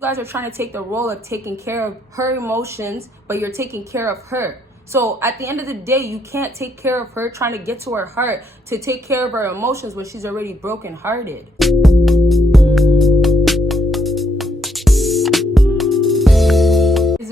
You guys are trying to take the role of taking care of her emotions, but you're taking care of her. So at the end of the day, you can't take care of her trying to get to her heart to take care of her emotions when she's already brokenhearted.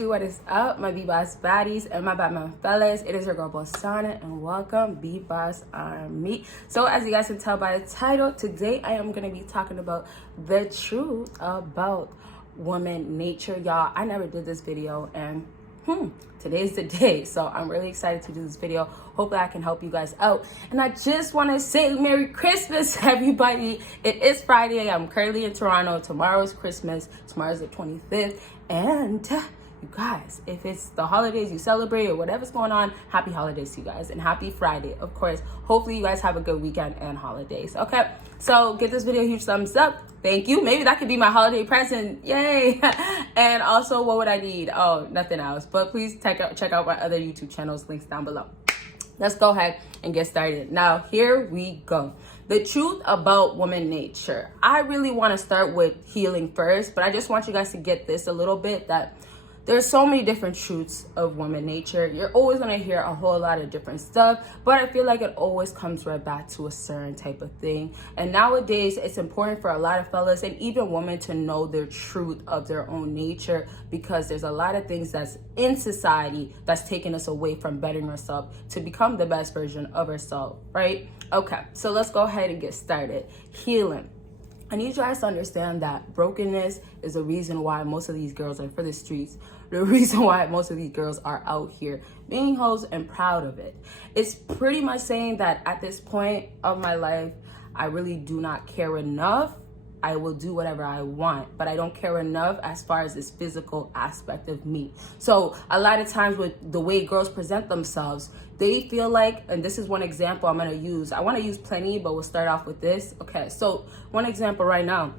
What is up, my BBossBaddies and my Batman fellas? It is your girl Bosana and welcome BBossArmy. So as you guys can tell by the title, today I am going to be talking about the truth about woman nature. Y'all, I never did this video and today's the day, so I'm really excited to do this video. Hopefully I can help you guys out. And I just want to say Merry Christmas, everybody. It is Friday. I'm currently in Toronto. Tomorrow's Christmas. Tomorrow's the 25th. And you guys, if it's the holidays you celebrate or whatever's going on, happy holidays to you guys and happy Friday, of course. Hopefully you guys have a good weekend and holidays. Okay, so give this video a huge thumbs up. Thank you. Maybe that could be my holiday present. Yay. And also, what would I need? Oh, nothing else. But please check out my other YouTube channels, links down below. Let's go ahead and get started. Now, here we go. The truth about woman nature. I really want to start with healing first, but I just want you guys to get this a little bit, that there's so many different truths of woman nature. You're always going to hear a whole lot of different stuff, but I feel like it always comes right back to a certain type of thing. And nowadays, it's important for a lot of fellas and even women to know their truth of their own nature, because there's a lot of things that's in society that's taking us away from bettering ourselves to become the best version of ourselves, right? Okay, so let's go ahead and get started. Healing. I need you guys to understand that brokenness is the reason why most of these girls are for the streets. The reason why most of these girls are out here being hoes and proud of it. It's pretty much saying that at this point of my life, I really do not care enough. I will do whatever I want, but I don't care enough as far as this physical aspect of me. So a lot of times with the way girls present themselves, they feel like, and this is one example I'm going to use. I want to use plenty, but we'll start off with this. Okay, so one example right now,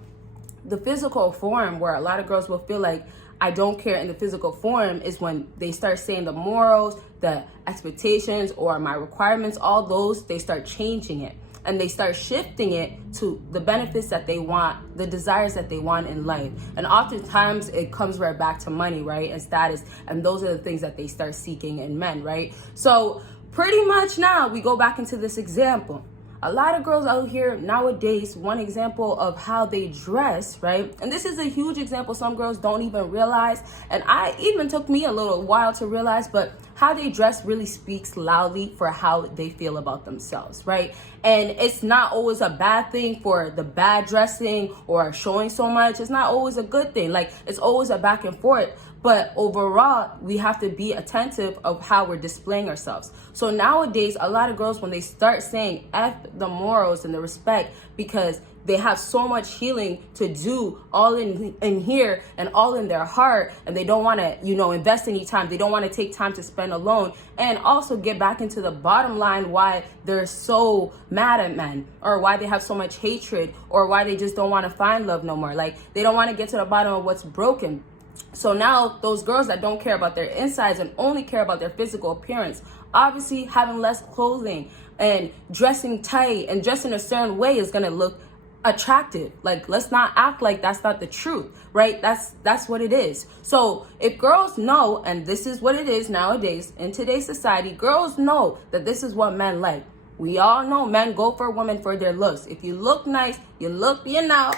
the physical form, where a lot of girls will feel like I don't care in the physical form, is when they start saying the morals, the expectations, or my requirements, all those, they start changing it. And they start shifting it to the benefits that they want, the desires that they want in life. And oftentimes it comes right back to money, right? And status. And those are the things that they start seeking in men, right? So pretty much now we go back into this example. A lot of girls out here nowadays, one example of how they dress, right? And this is a huge example some girls don't even realize. And I even took me a little while to realize, but how they dress really speaks loudly for how they feel about themselves, right? And it's not always a bad thing for the bad dressing or showing so much. It's not always a good thing. Like, it's always a back and forth. But overall, we have to be attentive of how we're displaying ourselves. So nowadays, a lot of girls, when they start saying F the morals and the respect, because they have so much healing to do all in here and all in their heart, and they don't want to, invest any time. They don't want to take time to spend alone, and also get back into the bottom line why they're so mad at men, or why they have so much hatred, or why they just don't want to find love no more. Like, they don't want to get to the bottom of what's broken. So now those girls that don't care about their insides and only care about their physical appearance, obviously having less clothing and dressing tight and dressing a certain way is going to look attractive. Like, let's not act like that's not the truth, right? That's what it is. So if girls know, and this is what it is nowadays in today's society, girls know that this is what men like. We all know men go for women for their looks. If you look nice, you look,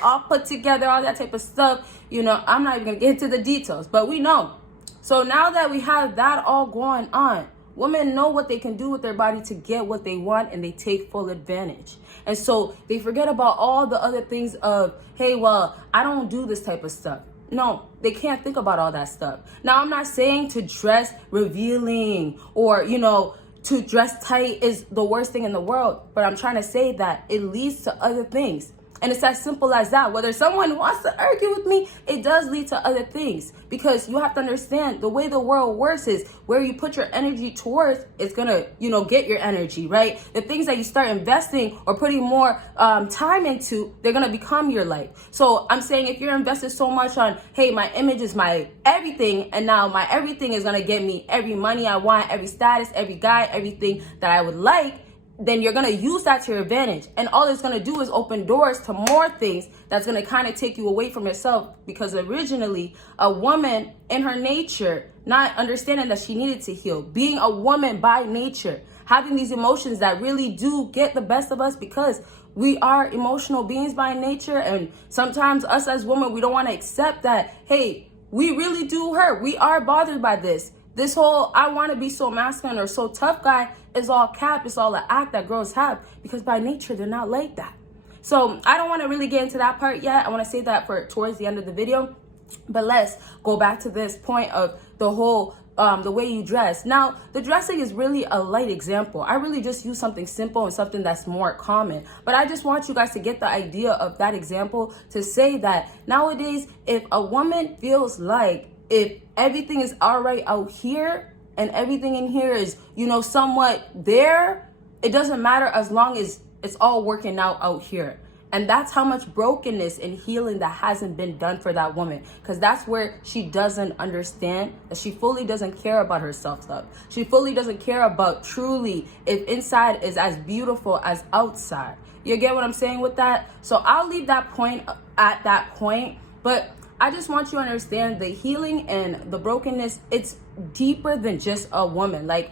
all put together, all that type of stuff, I'm not even going to get into the details, but we know. So now that we have that all going on, women know what they can do with their body to get what they want, and they take full advantage. And so they forget about all the other things of, hey, well, I don't do this type of stuff. No, they can't think about all that stuff. Now, I'm not saying to dress revealing or, to dress tight is the worst thing in the world, but I'm trying to say that it leads to other things. And it's as simple as that. Whether someone wants to argue with me, it does lead to other things, because you have to understand the way the world works is where you put your energy towards, it's gonna, get your energy, right? The things that you start investing or putting more time into, they're gonna become your life. So I'm saying, if you're invested so much on, hey, my image is my everything, and now my everything is gonna get me every money I want, every status, every guy, everything that I would like, then you're going to use that to your advantage. And all it's going to do is open doors to more things that's going to kind of take you away from yourself. Because originally, a woman in her nature, not understanding that she needed to heal, being a woman by nature, having these emotions that really do get the best of us because we are emotional beings by nature. And sometimes us as women, we don't want to accept that, hey, we really do hurt. We are bothered by this. This whole I want to be so masculine or so tough guy is all cap. It's all an act that girls have because by nature, they're not like that. So I don't want to really get into that part yet. I want to save that for towards the end of the video. But let's go back to this point of the whole the way you dress. Now, the dressing is really a light example. I really just use something simple and something that's more common. But I just want you guys to get the idea of that example to say that nowadays, if a woman feels like if everything is all right out here and everything in here is, you know, somewhat there, it doesn't matter as long as it's all working out here. And that's how much brokenness and healing that hasn't been done for that woman. Because that's where she doesn't understand that she fully doesn't care about her self-love. She fully doesn't care about truly if inside is as beautiful as outside. You get what I'm saying with that? So I'll leave that point at that point. But I just want you to understand the healing and the brokenness, it's deeper than just a woman. Like,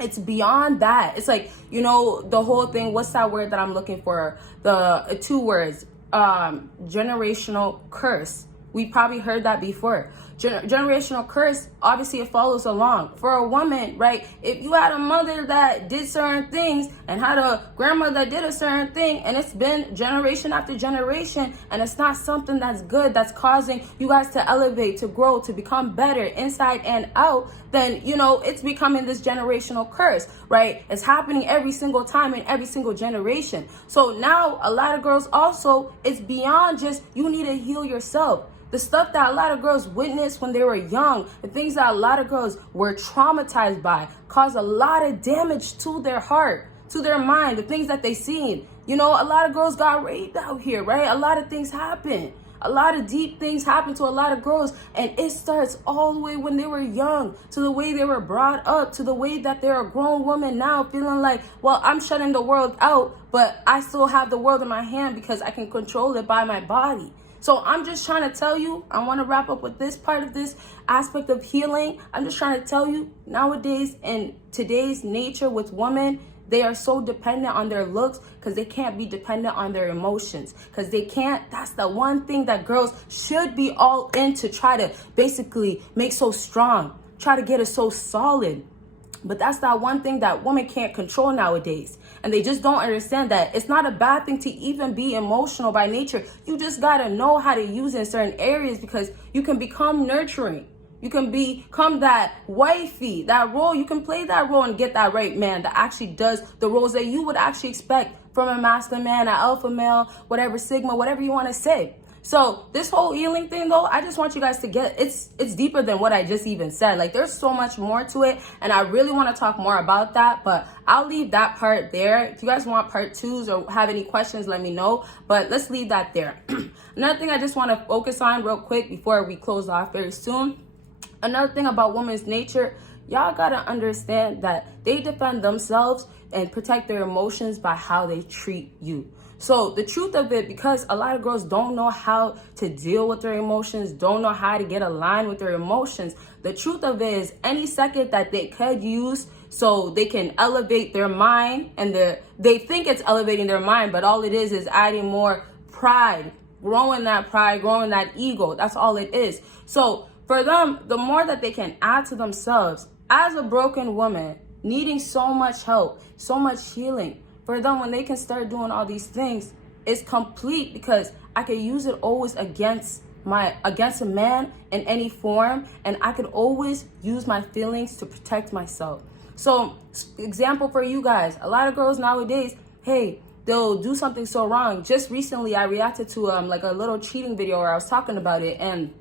it's beyond that. It's like, you know, the whole thing, what's that word that I'm looking for? The 2 words, generational curse. We probably heard that before. Generational curse, obviously it follows along. For a woman, right, if you had a mother that did certain things and had a grandmother that did a certain thing, and it's been generation after generation, and it's not something that's good, that's causing you guys to elevate, to grow, to become better inside and out, then, you know, it's becoming this generational curse, right? It's happening every single time in every single generation. So now a lot of girls also, it's beyond just you need to heal yourself. The stuff that a lot of girls witnessed when they were young, the things that a lot of girls were traumatized by, caused a lot of damage to their heart, to their mind, the things that they seen. You know, a lot of girls got raped out here, right? A lot of things happen. A lot of deep things happen to a lot of girls. And it starts all the way when they were young, to the way they were brought up, to the way that they're a grown woman now, feeling like, well, I'm shutting the world out, but I still have the world in my hand because I can control it by my body. So I'm just trying to tell you, I want to wrap up with this part of this aspect of healing. I'm just trying to tell you, nowadays in today's nature with women, they are so dependent on their looks because they can't be dependent on their emotions. Because they can't, that's the one thing that girls should be all in to try to basically make so strong, try to get it so solid. But that's that one thing that women can't control nowadays. And they just don't understand that it's not a bad thing to even be emotional by nature. You just got to know how to use it in certain areas because you can become nurturing. You can become that wifey, that role. You can play that role and get that right man that actually does the roles that you would actually expect from a masculine man, an alpha male, whatever, sigma, whatever you want to say. So this whole healing thing, though, I just want you guys to get, it's deeper than what I just even said. Like, there's so much more to it, and I really want to talk more about that, but I'll leave that part there. If you guys want part 2s or have any questions, let me know, but let's leave that there. Another thing I just want to focus on real quick before we close off very soon. Another thing about women's nature, y'all got to understand that they defend themselves and protect their emotions by how they treat you. So the truth of it, because a lot of girls don't know how to deal with their emotions, don't know how to get aligned with their emotions, the truth of it is any second that they could use so they can elevate their mind, and they think it's elevating their mind, but all it is adding more pride, growing that ego. That's all it is. So for them, the more that they can add to themselves as a broken woman, needing so much help, so much healing, for them, when they can start doing all these things, it's complete because I can use it always against a man in any form, and I could always use my feelings to protect myself. So, example for you guys, a lot of girls nowadays, hey, they'll do something so wrong. Just recently, I reacted to like a little cheating video where I was talking about it, and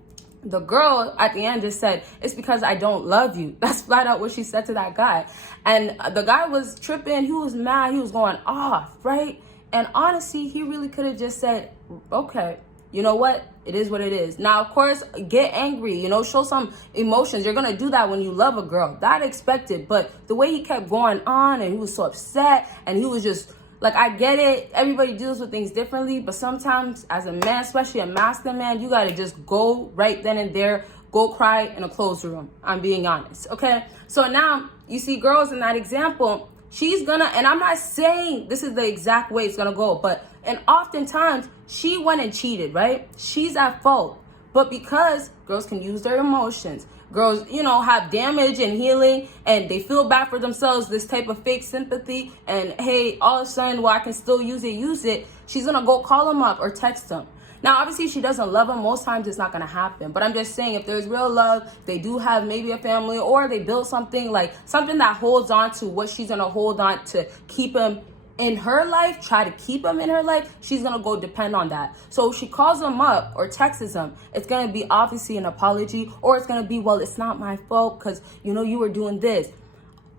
the girl at the end just said, it's because I don't love you. That's flat out what she said to that guy. And the guy was tripping. He was mad. He was going off, right? And honestly, he really could have just said, okay, you know what? It is what it is. Now, of course, get angry, you know, show some emotions. You're going to do that when you love a girl. That expected. But the way he kept going on and he was so upset and he was just like, I get it. Everybody deals with things differently. But sometimes as a man, especially a masculine man, you got to just go right then and there. Go cry in a closed room. I'm being honest. Okay. So now you see girls in that example. She's gonna, and I'm not saying this is the exact way it's gonna go, but, and oftentimes she went and cheated, right? She's at fault. But because girls can use their emotions, girls, you know, have damage and healing and they feel bad for themselves, this type of fake sympathy, and hey, all of a sudden, well, I can still use it, she's gonna go call him up or text him. Now, obviously, she doesn't love him. Most times it's not going to happen. But I'm just saying, if there's real love, they do have maybe a family, or they build something, like something that holds on to what she's going to hold on to keep him in her life, try to keep him in her life, she's going to go depend on that. So if she calls him up or texts him, it's going to be obviously an apology, or it's going to be, well, it's not my fault because, you know, you were doing this.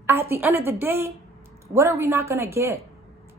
At the end of the day, what are we not going to get?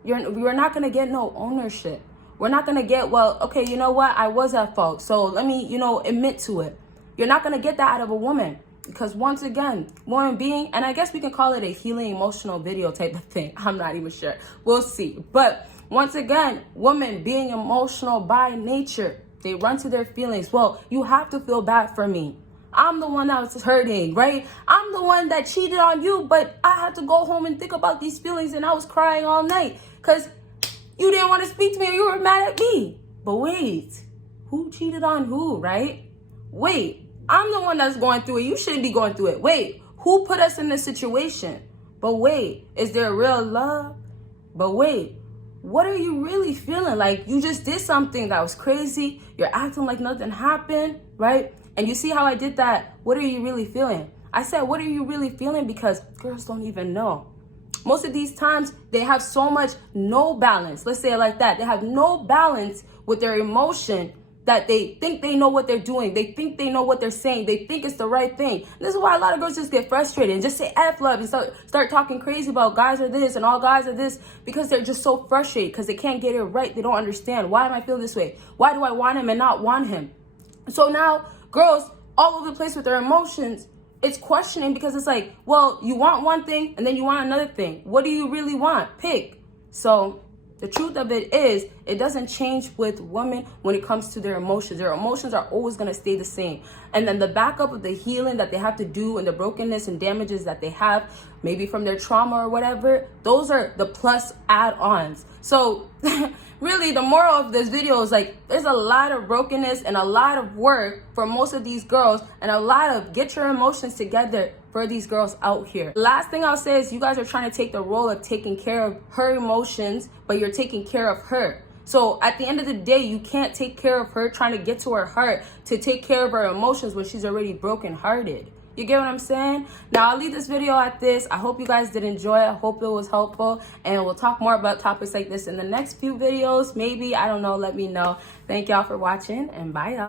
We're not going to get no ownership. We're not going to get, well, okay, you know what? I was at fault. So let me, you know, admit to it. You're not going to get that out of a woman. Because once again, woman being, and I guess we can call it a healing emotional video type of thing. I'm not even sure. We'll see. But once again, women being emotional by nature, they run to their feelings. Well, you have to feel bad for me. I'm the one that was hurting, right? I'm the one that cheated on you, but I had to go home and think about these feelings and I was crying all night because you didn't want to speak to me or you were mad at me. But wait, who cheated on who, right? Wait, I'm the one that's going through it. You shouldn't be going through it. Wait, who put us in this situation? But wait, is there real love? But wait, what are you really feeling? Like you just did something that was crazy. You're acting like nothing happened, right? And you see how I did that? What are you really feeling? I said, what are you really feeling? Because girls don't even know. Most of these times, they have so much no balance. Let's say it like that. They have no balance with their emotion that they think they know what they're doing. They think they know what they're saying. They think it's the right thing. And this is why a lot of girls just get frustrated and just say F love and start talking crazy about guys are this and all guys are this because they're just so frustrated because they can't get it right. They don't understand. Why am I feeling this way? Why do I want him and not want him? So now girls all over the place with their emotions, it's questioning because it's like, well, you want one thing and then you want another thing. What do you really want? Pick. So the truth of it is, it doesn't change with women when it comes to their emotions. Their emotions are always going to stay the same. And then the backup of the healing that they have to do and the brokenness and damages that they have, maybe from their trauma or whatever, those are the plus add-ons. So really, the moral of this video is like, there's a lot of brokenness and a lot of work for most of these girls and a lot of get your emotions together for these girls out here. Last thing I'll say is you guys are trying to take the role of taking care of her emotions, but you're taking care of her. So at the end of the day, you can't take care of her trying to get to her heart to take care of her emotions when she's already brokenhearted. You get what I'm saying? Now, I'll leave this video at this. I hope you guys did enjoy it. I hope it was helpful. And we'll talk more about topics like this in the next few videos. Maybe, I don't know. Let me know. Thank y'all for watching and bye, y'all.